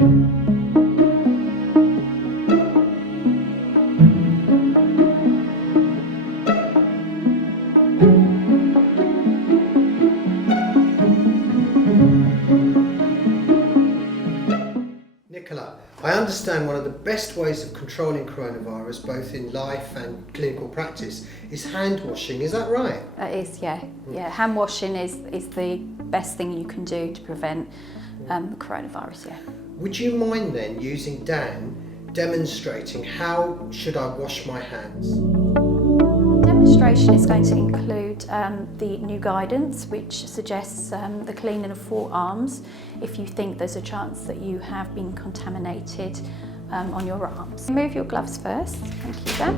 I understand one of the best ways of controlling coronavirus, both in life and clinical practice, is hand washing. Is that right? It is, yeah. Yeah, hand washing is the best thing you can do to prevent coronavirus, yeah. Would you mind then using Dan demonstrating how should I wash my hands? Demonstration is going to include the new guidance, which suggests the cleaning of forearms if you think there's a chance that you have been contaminated on your arms. Remove your gloves first. Thank you, Dan.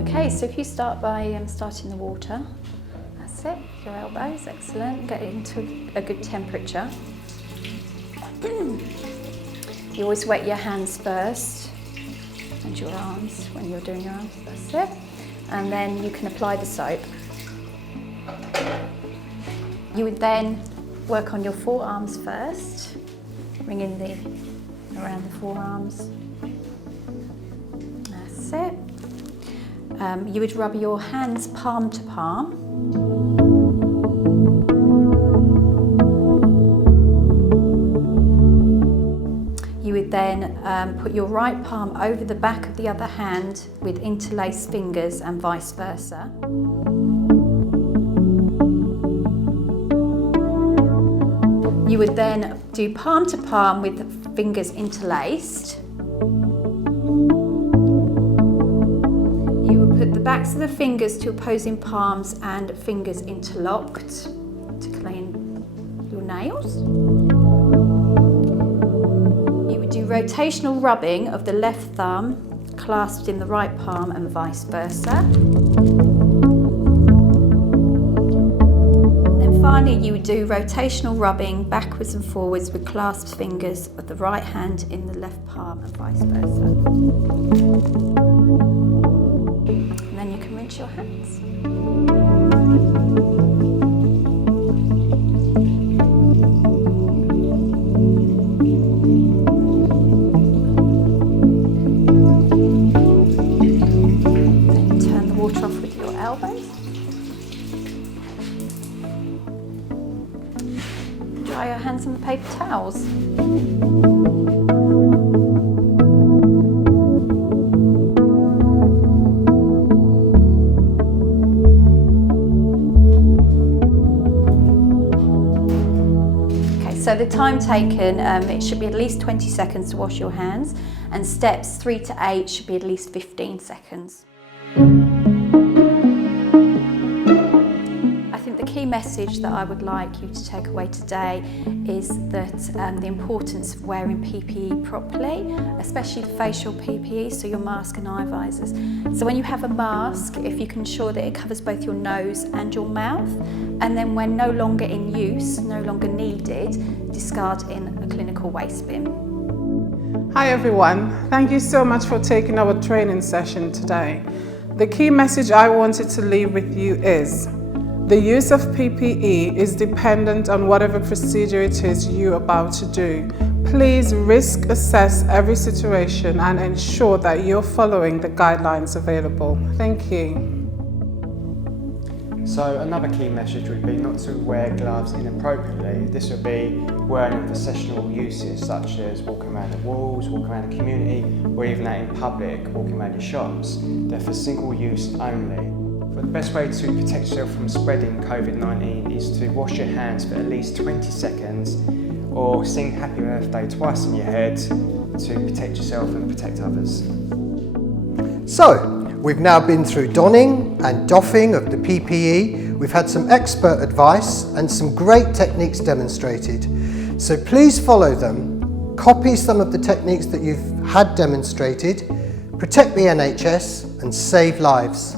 Okay, so if you start by starting the water, that's it, your elbows, excellent, get it into a good temperature. You always wet your hands first and your arms when you're doing your arms, that's it. And then you can apply the soap. You would then work on your forearms first, bring in around the forearms. That's it. You would rub your hands palm to palm. You would then put your right palm over the back of the other hand with interlaced fingers and vice versa. You would then do palm to palm with the fingers interlaced. You would put the backs of the fingers to opposing palms and fingers interlocked to clean your nails. You would do rotational rubbing of the left thumb clasped in the right palm and vice versa. Finally, you would do rotational rubbing backwards and forwards with clasped fingers of the right hand in the left palm and vice versa. And then you can rinse your hands. Then turn the water off with your elbows. Dry your hands on the paper towels. Okay, so the time taken, it should be at least 20 seconds to wash your hands, and steps 3 to 8 should be at least 15 seconds. The key message that I would like you to take away today is that the importance of wearing PPE properly, especially the facial PPE, so your mask and eye visors. So when you have a mask, if you can ensure that it covers both your nose and your mouth, and then when no longer in use, no longer needed, discard in a clinical waste bin. Hi everyone, thank you so much for taking our training session today. The key message I wanted to leave with you is the use of PPE is dependent on whatever procedure it is you're about to do. Please risk assess every situation and ensure that you're following the guidelines available. Thank you. So another key message would be not to wear gloves inappropriately. This would be wearing them for sessional uses such as walking around the walls, walking around the community, or even out in public, walking around your shops. They're for single use only. But the best way to protect yourself from spreading COVID-19 is to wash your hands for at least 20 seconds or sing Happy Birthday twice in your head to protect yourself and protect others. So, we've now been through donning and doffing of the PPE. We've had some expert advice and some great techniques demonstrated. So please follow them, copy some of the techniques that you've had demonstrated, protect the NHS and save lives.